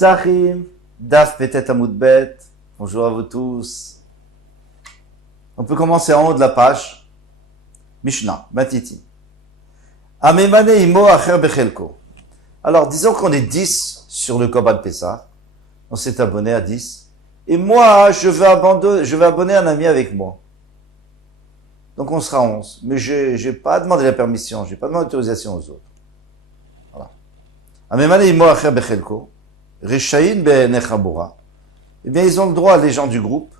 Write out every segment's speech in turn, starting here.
Psachim, Daf Petet Amud Bet. Bonjour à vous tous. On peut commencer en haut de la page. Mishnah, Matiti. Amemane imo acher bechelko. Alors, disons qu'on est 10 sur le Korban Pessah. On s'est abonné à 10. Et moi, je vais abonner un ami avec moi. Donc on sera 11. Mais je n'ai pas demandé la permission, je n'ai pas demandé l'autorisation aux autres. Voilà. Amemane imo acher bechelko. Rishayin be'nechabura. Eh bien, ils ont le droit, les gens du groupe.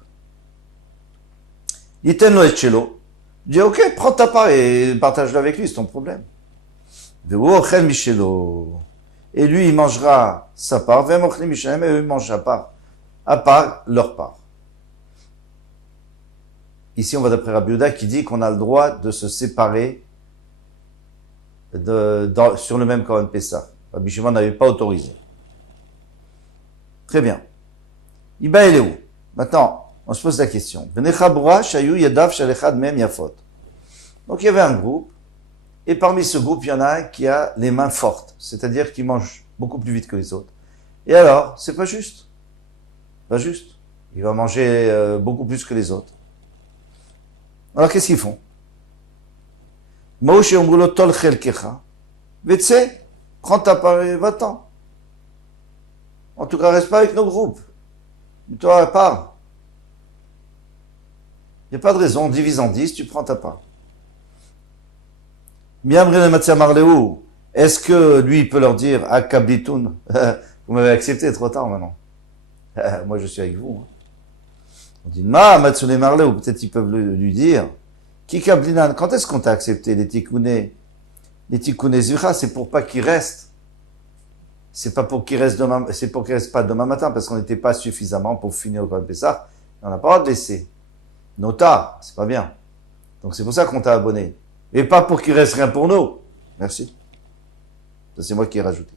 L'iten lo etchelo. Dis, ok, prends ta part et partage-le avec lui, c'est ton problème. Ve'uochel michelo. Et lui, il mangera sa part. Ve'mochli mishalem, et eux, ils mangent à part leur part. Ici, on va d'après Rabbi Yehuda qui dit qu'on a le droit de se séparer sur le même Korban Pessah. Rabbi Shimon n'avait pas autorisé. Très bien. Iba il est où? Maintenant, on se pose la question. Donc il y avait un groupe, et parmi ce groupe, il y en a un qui a les mains fortes, c'est-à-dire qui mange beaucoup plus vite que les autres. Et alors, c'est pas juste. Pas juste. Il va manger beaucoup plus que les autres. Alors qu'est-ce qu'ils font? Moshe omrulo tol chelkecha, vetse, prends ta part et va-t'en. En tout cas, reste pas avec nos groupes. Toi, pars. Il n'y a pas de raison, on divise en 10, tu prends ta part. Est-ce que lui, il peut leur dire, ah, kablitoun, vous m'avez accepté, trop tard maintenant. Moi, je suis avec vous. On dit, ma, matsune marleu, peut-être ils peuvent lui dire, ki kablinan, quand est-ce qu'on t'a accepté, les tikkuné zvicha, c'est pour pas qu'il reste. C'est pas pour qu'il reste demain, c'est pour qu'il reste pas demain matin, parce qu'on n'était pas suffisamment pour finir le Korban Pessah. On n'a pas le droit de laisser. Nota, c'est pas bien. Donc c'est pour ça qu'on t'a abonné. Et pas pour qu'il reste rien pour nous. Merci. Ça c'est moi qui ai rajouté.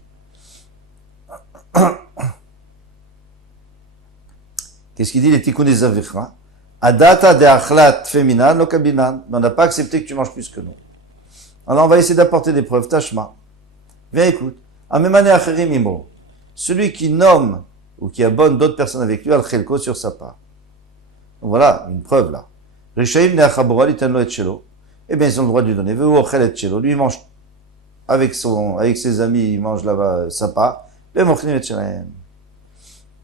Qu'est-ce qu'il dit les tikkunes zavicha? Adata de achlat femina no kabinan. On n'a pas accepté que tu manges plus que nous. Alors on va essayer d'apporter des preuves. Tashma. Viens écoute. Amemane acherim imo. Celui qui nomme ou qui abonne d'autres personnes avec lui, al chelko sur sa part. Donc voilà, une preuve là. Rishaim ne'achabura liten lo et shelo. Eh bien, ils ont le droit de lui donner. Veu ochel et shelo. Lui, il mange avec ses amis, il mange là-bas sa part. Ve mochlim et shelem.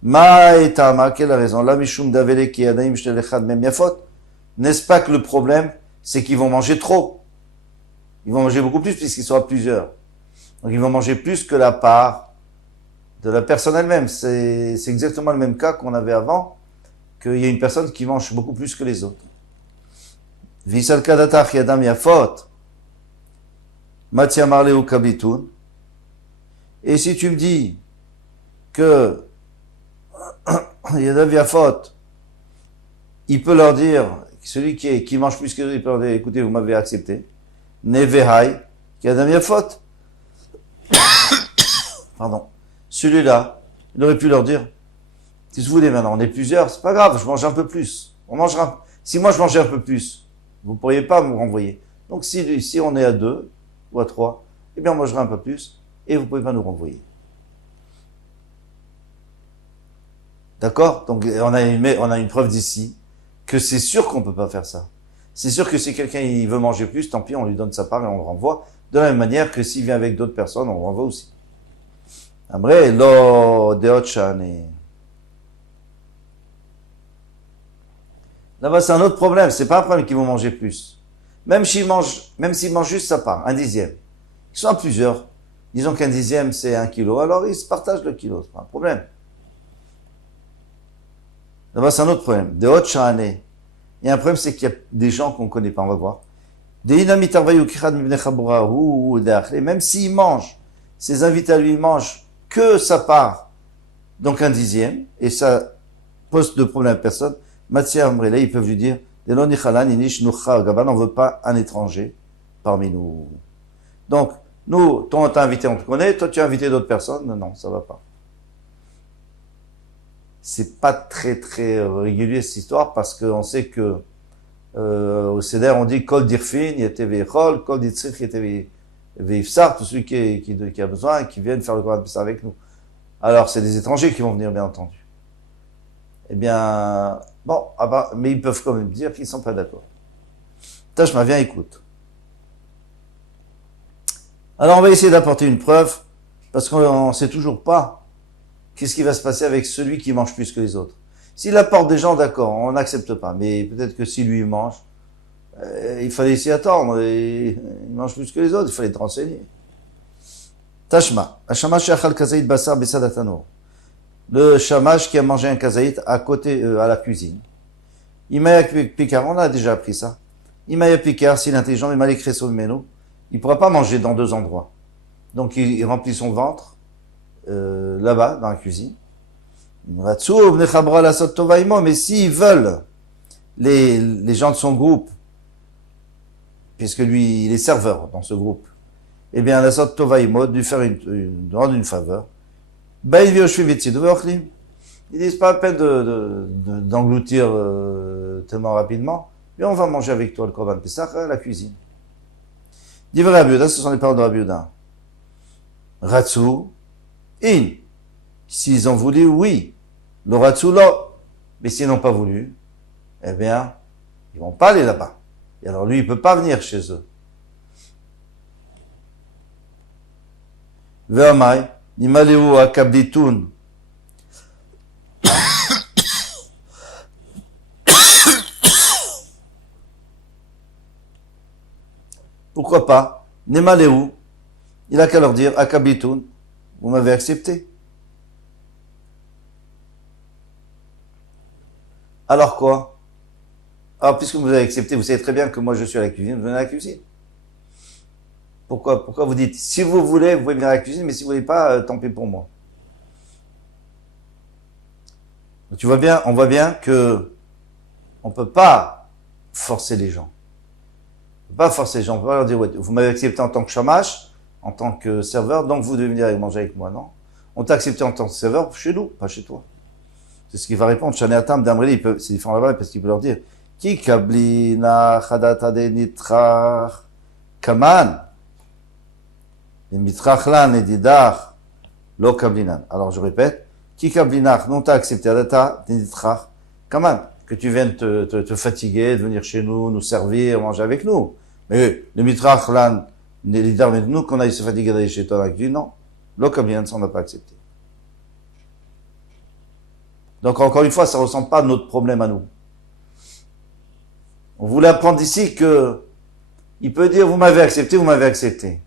Ma etama, quelle raison? La mishum davele ki adaim shel echad mem yafot. N'est-ce pas que le problème, c'est qu'ils vont manger trop? Ils vont manger beaucoup plus puisqu'ils sont à plusieurs. Donc ils vont manger plus que la part de la personne elle-même. C'est exactement le même cas qu'on avait avant, qu'il y a une personne qui mange beaucoup plus que les autres. Visal kadatach yadam yafot, matia marle ou kabitoun. Et si tu me dis que yadam yafot, il peut leur dire, celui qui mange plus que les autres, il peut leur dire, écoutez, vous m'avez accepté. Nevehai, yadam yafot. Pardon. Celui-là, il aurait pu leur dire, si vous voulez maintenant, on est plusieurs, c'est pas grave, je mange un peu plus. On mangera. Si moi je mangeais un peu plus, vous pourriez pas me renvoyer. Donc si on est à 2 ou à 3, eh bien on mangera un peu plus et vous pouvez pas nous renvoyer. D'accord? Donc on a une preuve d'ici que c'est sûr qu'on peut pas faire ça. C'est sûr que si quelqu'un il veut manger plus, tant pis, on lui donne sa part et on le renvoie. De la même manière que s'il vient avec d'autres personnes, on le renvoie aussi. Après, lo deot shani. Là-bas, c'est un autre problème. C'est pas un problème qu'ils vont manger plus. Même s'ils mangent juste sa part, un dixième. Ils sont à plusieurs. Disons qu'un dixième, c'est 1 kilo. Alors, ils se partagent le kilo. C'est pas un problème. Là-bas, c'est un autre problème. Deot shani. Il y a un problème, c'est qu'il y a des gens qu'on connaît pas. On va voir. Même s'ils mangent, ses invités à lui mangent que sa part, donc un dixième, et ça pose de problème à personne. Matzia Amrele, ils peuvent lui dire, on ne veut pas un étranger parmi nous. Donc, nous, toi on t'a invité, on te connaît, toi tu as invité d'autres personnes, non, ça va pas. C'est pas très très régulier cette histoire, parce qu'on sait que au Seder on dit Kol dirfin, yete veichol, Kol ditzrich, yete veifsar, tout celui qui a besoin, qui viennent faire le Korban Pessah avec nous. Alors, c'est des étrangers qui vont venir, bien entendu. Eh bien, bon, mais ils peuvent quand même dire qu'ils sont pas d'accord. Tashma, viens, écoute. Alors, on va essayer d'apporter une preuve, parce qu'on ne sait toujours pas qu'est-ce qui va se passer avec celui qui mange plus que les autres. S'il apporte des gens, d'accord, on n'accepte pas. Mais peut-être que si lui mange, il fallait s'y attendre. Et il mange plus que les autres, il fallait te renseigner. Tashma. Hashamash shachal kazaït basar besadatanor. Le shamash qui a mangé un kazaït à côté, à la cuisine. Imaya pikar, on a déjà appris ça. Imaya pikar, s'il est intelligent, mais mal écrit sur le méno, il ne pourra pas manger dans deux endroits. Donc il remplit son ventre, là-bas, dans la cuisine. Mais s'ils veulent, les gens de son groupe, puisque lui, il est serveur dans ce groupe, eh bien, la sorte tovaïmo, de lui faire rendre une faveur. Ils disent pas à peine d'engloutir tellement rapidement, mais on va manger avec toi le Korban Pessah à la cuisine. Dit Rabbi Yehuda, ce sont les paroles de Rabbi Yehuda. Ratsu, in. S'ils ont voulu, oui. Le ratsu, lo. Mais s'ils n'ont pas voulu, eh bien, ils vont pas aller là-bas. Et alors lui, il peut pas venir chez eux. Ve'amai, nimaleu akabditun. Pourquoi pas? Nemaleu. Il a qu'à leur dire, akabditun. Vous m'avez accepté. Alors quoi? Alors, puisque vous avez accepté, vous savez très bien que moi je suis à la cuisine, vous venez à la cuisine. Pourquoi vous dites, si vous voulez, vous pouvez venir à la cuisine, mais si vous voulez pas, tant pis pour moi. Tu vois bien, on voit bien que on peut pas forcer les gens. On peut pas forcer les gens, on peut pas leur dire, ouais, vous m'avez accepté en tant que shamash, en tant que serveur, donc vous devez venir manger avec moi, non? On t'a accepté en tant que serveur chez nous, pas chez toi. C'est ce qu'il va répondre. Shaneatam d'Amreli, c'est différent là-bas parce qu'il peut leur dire, Ki kablina chadata de nitrach kaman. Les mitrach lan et didach lo kablinan. Alors je répète, Ki kablinach, non t'as accepté adata de nitrach kaman. Que tu viennes te fatiguer, de venir chez nous, nous servir, manger avec nous. Mais le mitrach lan, les didach avec nous, qu'on aille se fatiguer d'aller chez toi avec lui, non. Lo kablinan, ça on n'a pas accepté. Donc encore une fois, ça ne ressemble pas à notre problème à nous. On voulait apprendre ici que il peut dire vous m'avez accepté, vous m'avez accepté.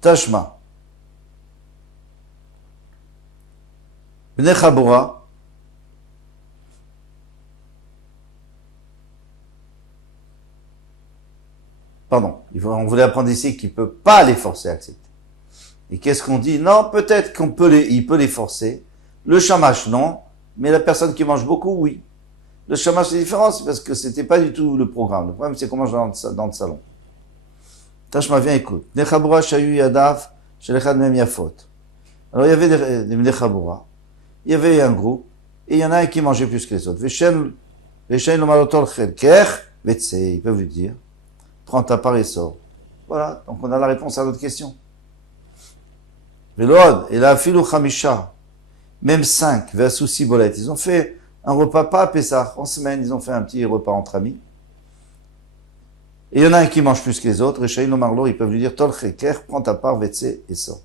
Tashma. Bnei Chabura. Pardon, on voulait apprendre ici qu'il ne peut pas les forcer à accepter. Et qu'est-ce qu'on dit? Non, peut-être il peut les forcer. Le shamash, non. Mais la personne qui mange beaucoup, oui. Le shamash, c'est différent, c'est parce que c'était pas du tout le programme. Le problème, c'est qu'on mange dans le salon. Tashma, viens, écoute. Nechabura shayu yadav, shelechad mem yafot. Alors, il y avait des nechabura. Il y avait un groupe, et il y en a un qui mangeait plus que les autres. Veshen lomalotol chelker, vetse. Ils peuvent lui dire, prends ta part et sors. Voilà. Donc, on a la réponse à notre question. Velod, et la filou chamisha, même 5, versus 6 bolettes. Ils ont fait un repas pas à Pessah, en semaine, ils ont fait un petit repas entre amis. Et il y en a un qui mange plus que les autres, et Shaïn Omarlo, ils peuvent lui dire, Tol Cheker, prends ta part, vetse, et sors.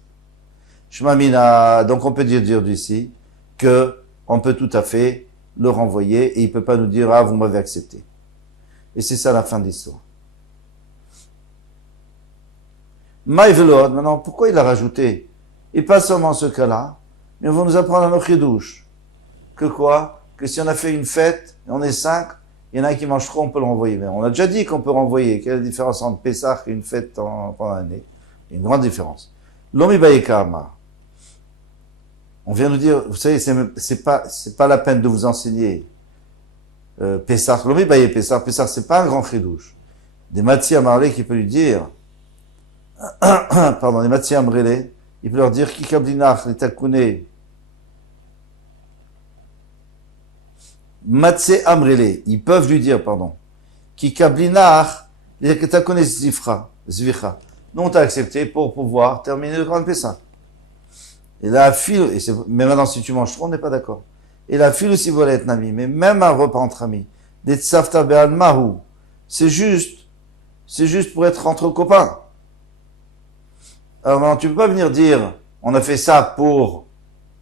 Shmamina, donc on peut dire d'ici, que on peut tout à fait le renvoyer, et il peut pas nous dire, ah, vous m'avez accepté. Et c'est ça la fin de l'histoire. Maïvelod, maintenant, pourquoi il a rajouté? Et pas seulement ce cas-là, mais on va nous apprendre à nos chidouches. Que quoi? Que si on a fait une fête, on est 5, il y en a un qui mange trop, on peut le renvoyer. Mais on a déjà dit qu'on peut renvoyer. Quelle est la différence entre Pessah et une fête pendant l'année? Il y a une grande différence. L'Omi Bayekama. On vient nous dire, vous savez, c'est pas la peine de vous enseigner Pessah. L'Omi Baye Pessah, c'est pas un grand chidouche. Des Matsi Amarle qui peut lui dire, pardon, des Matsi Amrele, il peut leur dire Kikablinach, les Takune, Matse Amrele, ils peuvent lui dire, pardon, Kikablinach, les Takune Zvicha. Nous, on t'a accepté pour pouvoir terminer le Corban Pessah. Et la file, mais maintenant, si tu manges trop, on n'est pas d'accord. Et la file aussi voulait être nami, mais même un repas entre amis, des tsafta be'al mahu, c'est juste pour être entre copains. Alors maintenant, tu peux pas venir dire, on a fait ça pour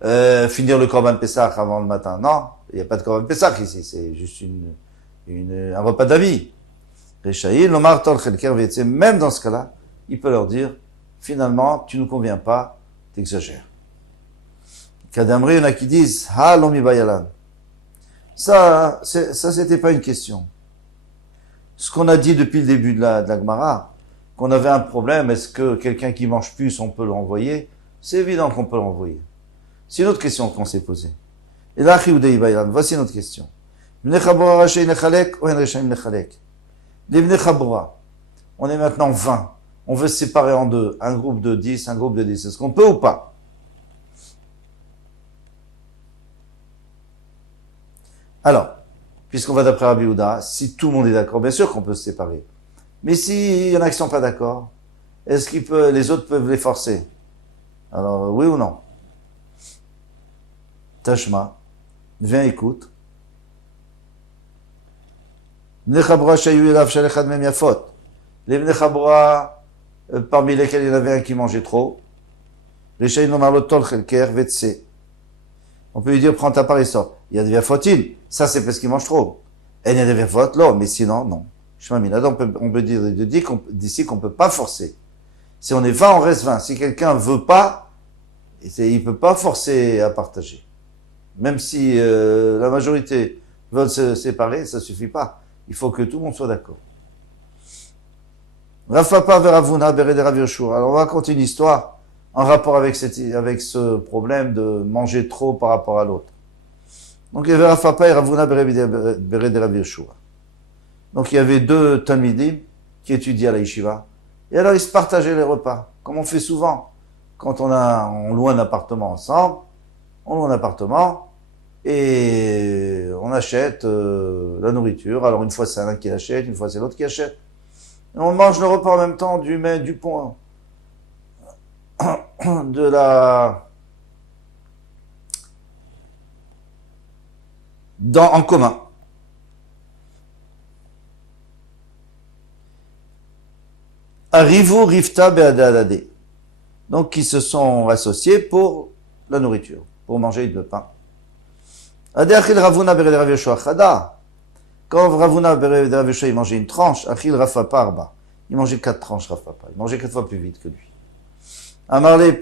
finir le Corban Pessah avant le matin. Non, il n'y a pas de Corban Pessah ici, c'est juste un repas d'amis. Rechaï, l'omar tol chelker v'etze, même dans ce cas-là, il peut leur dire, finalement, tu ne nous conviens pas, t'exagères. Kadamri, il y en a qui disent, ha lomi bayalan. Ça, c'était pas une question. Ce qu'on a dit depuis le début de la Gemara, qu'on avait un problème, est-ce que quelqu'un qui mange plus, on peut le renvoyer? C'est évident qu'on peut le renvoyer. C'est une autre question qu'on s'est posée. Et là, voici notre question. Les Bnei Chabura, on est maintenant 20. On veut se séparer en deux. Un groupe de 10, un groupe de 10. Est-ce qu'on peut ou pas? Alors, puisqu'on va d'après Rabbi Yehuda, si tout le monde est d'accord, bien sûr qu'on peut se séparer. Mais s'il y en a qui ne sont pas d'accord, est-ce les autres peuvent les forcer? Alors, oui ou non? Tashma, viens, écoute. Les Bnei Chabura, parmi lesquels il y en avait un qui mangeait trop, on peut lui dire, prends ta part et sors. Il y a des viafotin, ça c'est parce qu'il mange trop. Et il y a des viafot, là, mais sinon, non. On peut dire d'ici qu'on ne peut pas forcer. Si on est 20, on reste 20. Si quelqu'un ne veut pas, il ne peut pas forcer à partager. Même si la majorité veulent se séparer, ça ne suffit pas. Il faut que tout le monde soit d'accord. Rav Papa vers Ravuna, Bered Rav Yoshua. Alors on va raconter une histoire en rapport avec ce problème de manger trop par rapport à l'autre. Donc il y avait Rav Papa et Ravuna Bered Rav Yoshua. Donc il y avait deux Talmidim qui étudiaient à la yeshiva. Et alors ils se partageaient les repas, comme on fait souvent. Quand on loue un appartement ensemble, on loue un appartement et on achète la nourriture. Alors une fois c'est l'un qui l'achète, une fois c'est l'autre qui achète. Et on mange le repas en même temps du pont en commun. Arrivu Rifta Beadadade. Donc, qui se sont associés pour la nourriture, pour manger le pain. Adeachil Ravuna Bered Rav Yoshua Chada. Quand Ravuna Bered Rav Yoshua, il mangeait une tranche, Achil Rafa Parba. Il mangeait 4 tranches, Rav Papa. Il mangeait 4 fois plus vite que lui. Amarle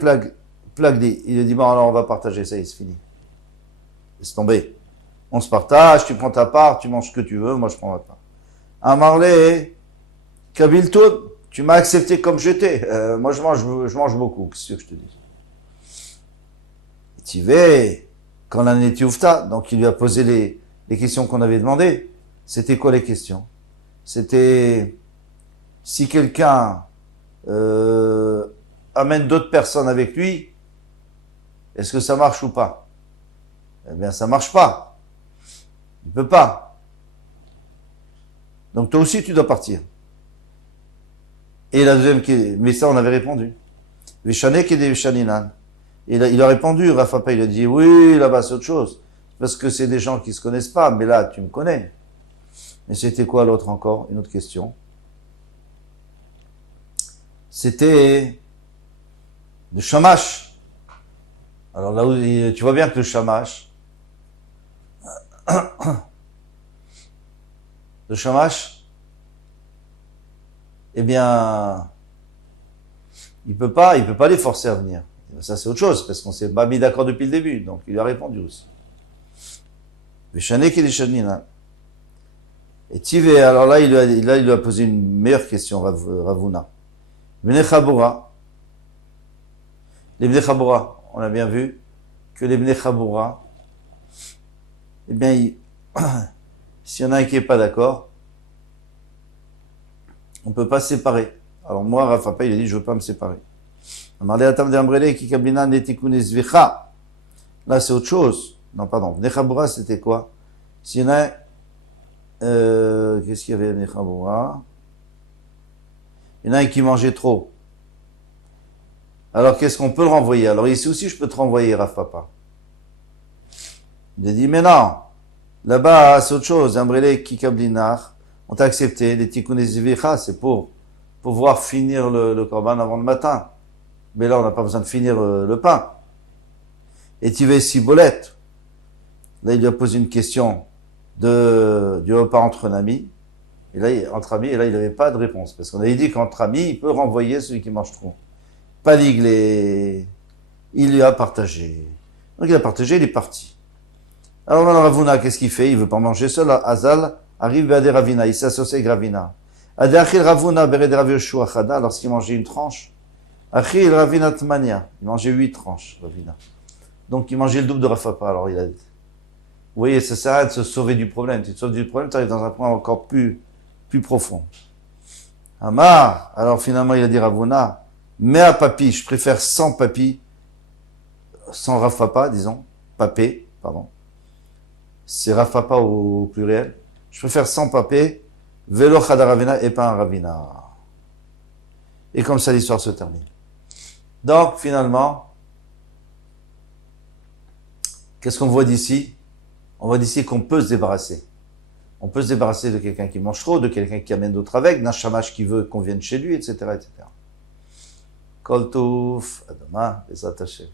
Plagdi. Il lui dit, bon, alors on va partager ça, il se finit. Laisse tomber. On se partage, tu prends ta part, tu manges ce que tu veux, moi je prends ma part. Amarle Kabilton. Tu m'as accepté comme j'étais. Moi, je mange beaucoup. Qu'est-ce que je te dis? Tu vas, quand l'un était oufta, donc il lui a posé les questions qu'on avait demandées. C'était quoi les questions? C'était si quelqu'un amène d'autres personnes avec lui, est-ce que ça marche ou pas? Eh bien, ça marche pas. Il peut pas. Donc toi aussi, tu dois partir. Et la deuxième, mais ça on avait répondu. Vishanek et des Vishaninan. Et il a répondu, Rafa il a dit, oui, là-bas c'est autre chose. Parce que c'est des gens qui se connaissent pas, mais là tu me connais. Et c'était quoi l'autre encore? Une autre question. C'était le shamash. Alors là où tu vois bien que le shamash, eh bien, il peut pas les forcer à venir. Ça, c'est autre chose, parce qu'on s'est pas mis d'accord depuis le début. Donc, il a répondu aussi. Et Tivé, alors là, il lui a posé une meilleure question, Ravuna. Bnei Chabura. Les Bnei Chabura, on a bien vu que les Bnei Chabura, eh bien, s'il y en a un qui est pas d'accord, on peut pas se séparer. Alors moi, Rav Papa, il a dit, je veux pas me séparer. Là, c'est autre chose. Non, pardon. Bnei Chabura, c'était quoi? S'il y en a, qu'est-ce qu'il y avait, Bnei Chabura? Il y en a un qui mangeait trop. Alors qu'est-ce qu'on peut le renvoyer? Alors ici aussi, je peux te renvoyer, Rav Papa. Il a dit, mais non, là-bas, c'est autre chose. Ambrele Kikablinar, on t'a accepté. Les Tikkun Zivicha, c'est pour pouvoir finir le korban avant le matin. Mais là, on n'a pas besoin de finir le pain. Et tu veux cibolette. Là, il lui a posé une question du repas entre un ami. Et là, entre amis, et là, il n'avait pas de réponse. Parce qu'on avait dit qu'entre amis, il peut renvoyer celui qui mange trop. Pas l'iglé. Il lui a partagé. Donc, il a partagé, il est parti. Alors, dans Ravuna, qu'est-ce qu'il fait? Il veut pas manger seul. Azal arrive à des Ravina. Il s'associe avec Ravina. Adachil Ravuna, Bered Rav Yoshua Chada, lorsqu'il mangeait une tranche. Achil Ravina Tmania. Il mangeait 8 tranches, Ravina. Donc, il mangeait le double de Rav Papa. Alors, il a dit. Vous voyez, ça sert à rien de se sauver du problème. Tu te sauves du problème, tu arrives dans un point encore plus profond. Amar, alors finalement il a dit Ravuna, mais à papi, je préfère sans papi, sans Rav Papa, disons, papé, pardon. C'est Rav Papa au pluriel. Je préfère sans papé, velo chada ravina et pas un ravina. Et comme ça l'histoire se termine. Donc finalement, qu'est-ce qu'on voit d'ici? On voit d'ici qu'on peut se débarrasser. On peut se débarrasser de quelqu'un qui mange trop, de quelqu'un qui amène d'autres avec, d'un shamash qui veut qu'on vienne chez lui, etc., etc. Kol touf, à demain, les attachés.